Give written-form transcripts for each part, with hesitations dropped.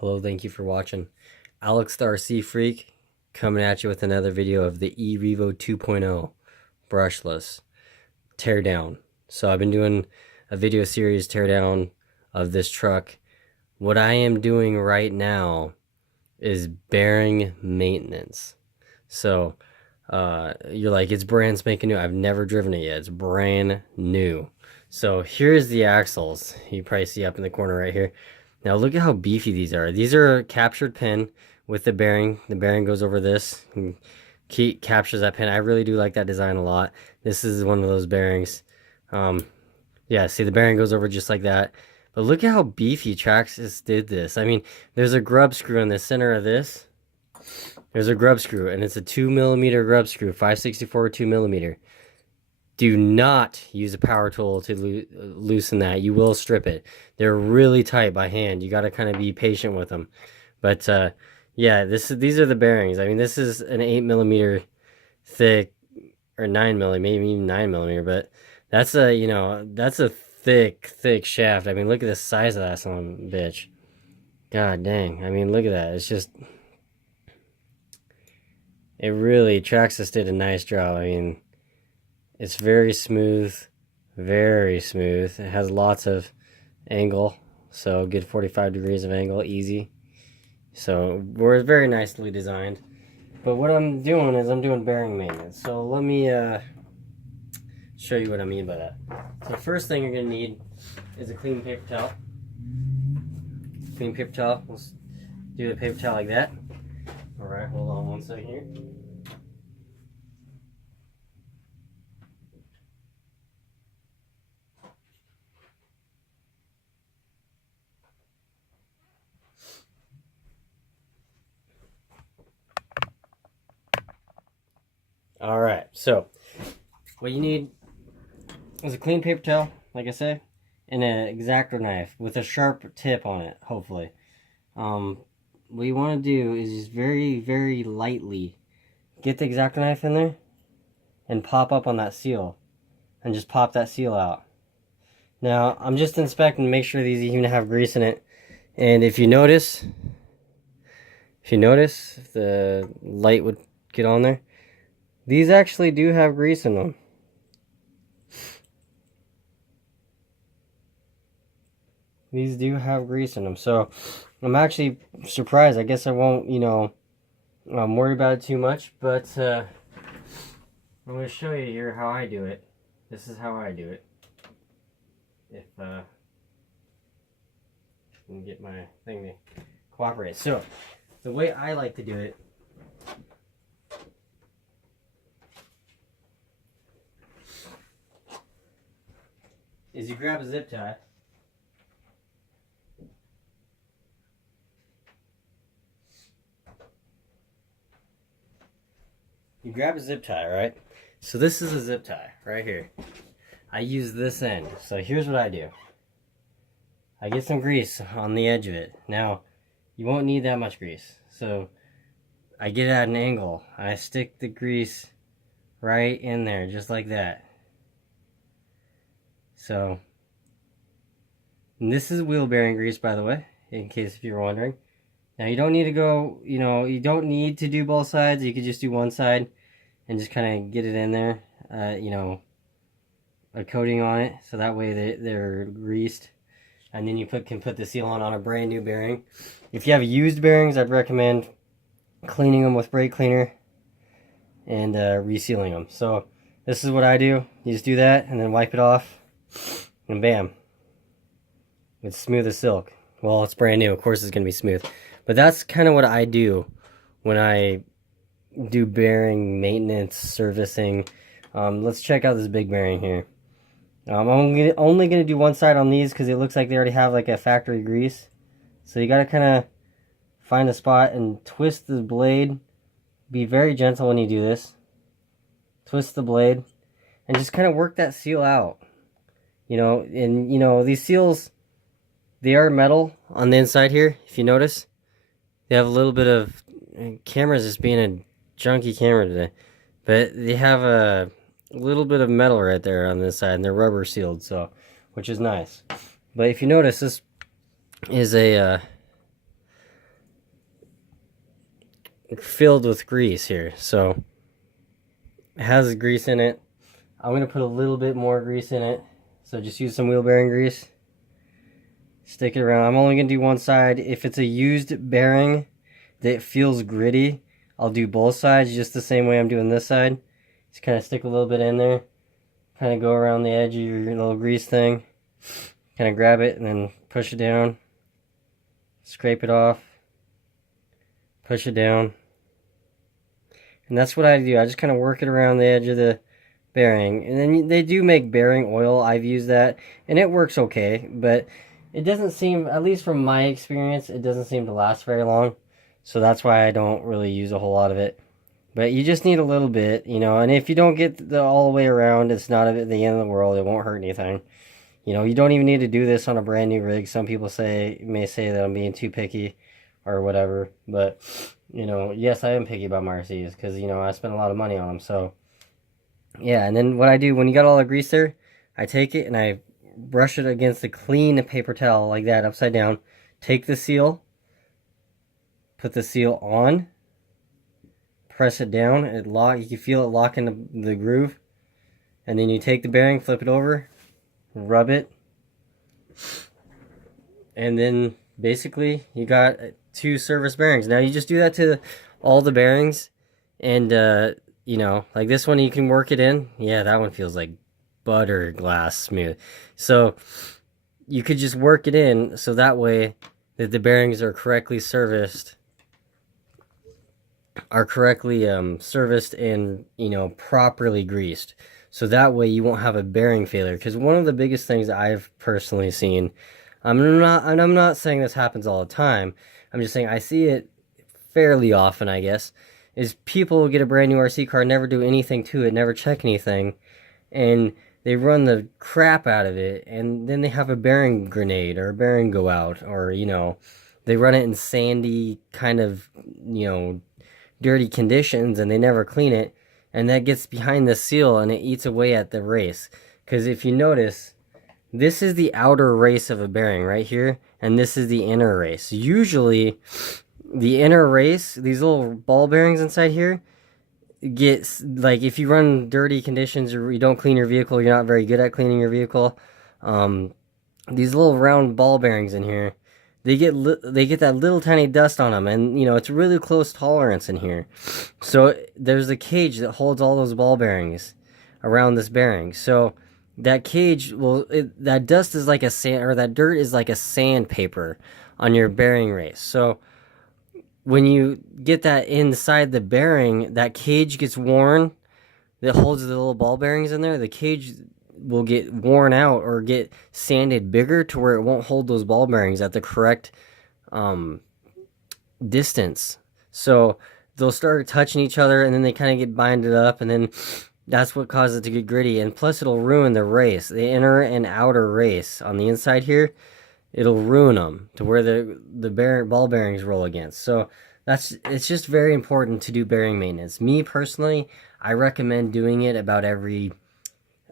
Hello, thank you for watching. Alex the RC Freak coming at you with another video of the revo 2.0 brushless teardown. So I've been doing a video series teardown of this truck. What I am doing right now is bearing maintenance. So you're like, it's brand spanking new. I've never driven it yet. It's brand new. So here's the axles. You probably see up in the corner right here. Now look at how beefy these are. These are a captured pin with the bearing. The bearing goes over this and captures that pin. I really do like that design a lot. This is one of those bearings. Yeah, see the bearing goes over just like that. But look at how beefy Traxxas did this. I mean, there's a grub screw in the center of this. There's a grub screw, and it's a 2mm grub screw, 564 2mm. Do not use a power tool to loosen that. You will strip it. They're really tight by hand. You got to kind of be patient with them. But yeah, these are the bearings. I mean, this is an 8mm thick, or 9mm, maybe even 9mm. But that's that's a thick shaft. I mean, look at the size of that son of a bitch. God dang. I mean, look at that. It's just, it really, Traxxas did a nice job. I mean, it's very smooth, very smooth. It has lots of angle, so good 45 degrees of angle, easy. So we're very nicely designed. But what I'm doing is I'm doing bearing maintenance. So let me show you what I mean by that. So first thing you're gonna need is a clean paper towel. Clean paper towel. Let's do the paper towel like that. All right, hold on one second here. Alright, so what you need is a clean paper towel, like I said, and an X-Acto knife with a sharp tip on it, hopefully. What you want to do is just very lightly get the X-Acto knife in there and pop up on that seal, and just pop that seal out. Now, I'm just inspecting to make sure these even have grease in it, and if you notice, if the light would get on there, these actually do have grease in them. These do have grease in them. So I'm actually surprised. I guess I won't, worry about it too much. But I'm going to show you here how I do it. This is how I do it. If I can get my thing to cooperate. So the way I like to do it is you grab a zip tie. You grab a zip tie, right? So this is a zip tie right here. I use this end. So here's what I do. I get some grease on the edge of it. Now, you won't need that much grease. So I get it at an angle. I stick the grease right in there, just like that. So, and this is wheel bearing grease, by the way, in case if you're wondering. Now you don't need to go, you don't need to do both sides. You could just do one side and just kind of get it in there, a coating on it, so that way they're greased. And then you can put the seal on a brand new bearing. If you have used bearings, I'd recommend cleaning them with brake cleaner and resealing them. So this is what I do. You just do that and then wipe it off, and bam, it's smooth as silk. Well, it's brand new, of course it's going to be smooth. But that's kind of what I do when I do bearing maintenance, servicing. Let's check out this big bearing here. I'm only going to do one side on these because it looks like they already have like a factory grease. So you got to kind of find a spot and twist the blade. Be very gentle when you do this. Twist the blade and just kind of work that seal out. These seals, they are metal on the inside here, if you notice. They have a little bit of, camera's just being a junky camera today, but they have a little bit of metal right there on this side, and they're rubber sealed, so, which is nice. But if you notice, this is a filled with grease here. So it has grease in it. I'm going to put a little bit more grease in it. So just use some wheel bearing grease. Stick it around. I'm only going to do one side. If it's a used bearing that feels gritty, I'll do both sides just the same way I'm doing this side. Just kind of stick a little bit in there. Kind of go around the edge of your little grease thing. Kind of grab it and then push it down. Scrape it off. Push it down. And that's what I do. I just kind of work it around the edge of the bearing. And then they do make bearing oil. I've used that. And it works okay. But it doesn't seem, at least from my experience, it doesn't seem to last very long. So that's why I don't really use a whole lot of it. But you just need a little bit, you know. And if you don't get all the way around, it's not at the end of the world. It won't hurt anything. You know, you don't even need to do this on a brand new rig. Some people may say that I'm being too picky or whatever. But, you know, yes, I am picky about my RCs because, you know, I spend a lot of money on them. So, yeah. And then what I do, when you got all the grease there, I take it and I brush it against a clean paper towel like that, upside down. Take the seal. Put the seal on. Press it down. You can feel it lock in the groove. And then you take the bearing, flip it over. Rub it, and then basically you got 2 service bearings. Now you just do that to all the bearings, and you know, like this one you can work it in. Yeah, that one feels like butter glass smooth. So you could just work it in so that way that the bearings are correctly serviced, and, you know, properly greased. So that way you won't have a bearing failure. Because one of the biggest things that I've personally seen, I'm not saying this happens all the time. I'm just saying I see it fairly often, I guess, is people get a brand new RC car, never do anything to it, never check anything, and they run the crap out of it, and then they have a bearing grenade or a bearing go out, or, you know, they run it in sandy kind of, you know, dirty conditions, and they never clean it. And that gets behind the seal and it eats away at the race. Because if you notice, this is the outer race of a bearing right here. And this is the inner race. Usually, the inner race, these little ball bearings inside here, gets, like, if you run dirty conditions or you don't clean your vehicle, you're not very good at cleaning your vehicle. These little round ball bearings in here, they get that little tiny dust on them, and, you know, it's really close tolerance in here. So there's a cage that holds all those ball bearings around this bearing. So that cage that dust is like a sand, or that dirt is like a sandpaper on your bearing race. So when you get that inside the bearing, that cage gets worn that holds the little ball bearings in there. The cage will get worn out or get sanded bigger to where it won't hold those ball bearings at the correct distance. So they'll start touching each other, and then they kind of get binded up, and then that's what causes it to get gritty. And plus, it'll ruin the race, the inner and outer race on the inside here. It'll ruin them to where the ball bearings roll against. So it's just very important to do bearing maintenance. Me personally, I recommend doing it about every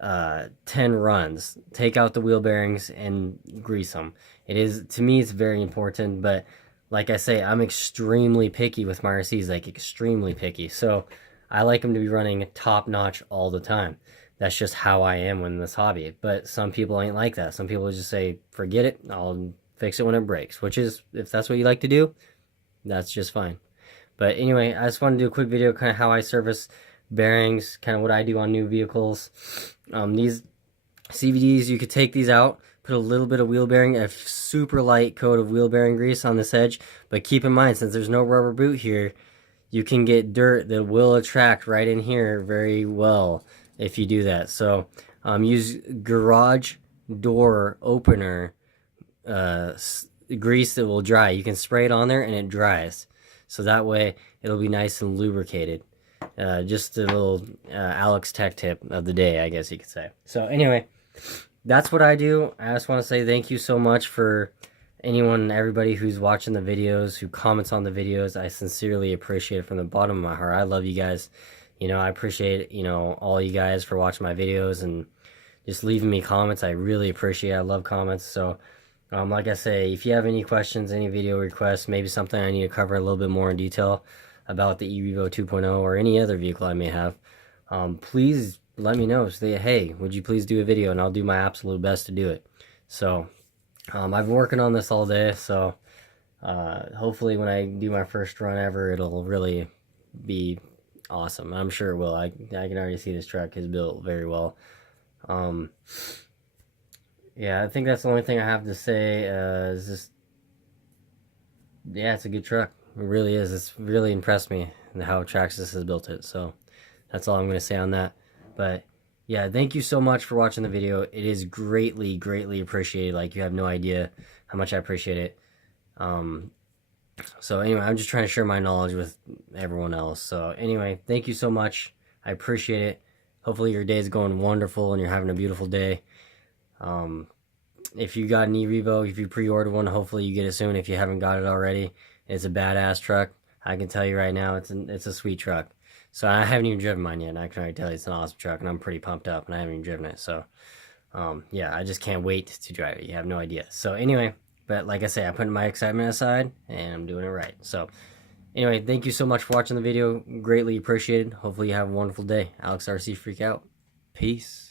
10 runs. Take out the wheel bearings and grease them. To me, it's very important, but like I say, I'm extremely picky with my RCs, like extremely picky. So I like them to be running top notch all the time. That's just how I am in this hobby. But some people ain't like that. Some people just say, forget it, I'll fix it when it breaks, which is, if that's what you like to do, that's just fine. But anyway, I just wanted to do a quick video, kind of how I service bearings, kind of what I do on new vehicles. These CVDs, you could take these out, put a little bit of wheel bearing, a super light coat of wheel bearing grease on this edge, but keep in mind, since there's no rubber boot here, you can get dirt that will attract right in here very well if you do that. So use garage door opener grease that will dry. You can spray it on there and it dries, so that way it'll be nice and lubricated. Just a little Alex tech tip of the day, I guess you could say. So anyway, that's what I do. I just want to say thank you so much for everybody who's watching the videos, who comments on the videos. I sincerely appreciate it from the bottom of my heart. I love you guys. You know, I appreciate, you know, all you guys for watching my videos and just leaving me comments. I really appreciate it. I love comments. So like I say, if you have any questions, any video requests, maybe something I need to cover a little bit more in detail, about the eRevo 2.0 or any other vehicle I may have, please let me know. Say, hey, would you please do a video, and I'll do my absolute best to do it. So I've been working on this all day, so hopefully when I do my first run ever, it'll really be awesome. I'm sure it will. I can already see this truck is built very well. Yeah, I think that's the only thing I have to say. Is just, yeah, it's a good truck. It really is. It's really impressed me and how Traxxas has built it. So that's all I'm going to say on that. But yeah, thank you so much for watching the video. It is greatly, greatly appreciated. Like, you have no idea how much I appreciate it. So anyway, I'm just trying to share my knowledge with everyone else. So anyway, thank you so much. I appreciate it. Hopefully your day is going wonderful and you're having a beautiful day. If you got an eRevo, if you pre-ordered one, hopefully you get it soon. If you haven't got it already, it's a badass truck. I can tell you right now, it's a sweet truck. So I haven't even driven mine yet, and I can already tell you it's an awesome truck, and I'm pretty pumped up, and I haven't even driven it. So yeah, I just can't wait to drive it. You have no idea. So anyway, but like I say, I put my excitement aside, and I'm doing it right. So anyway, thank you so much for watching the video. Greatly appreciated. Hopefully you have a wonderful day. Alex RC Freak out. Peace.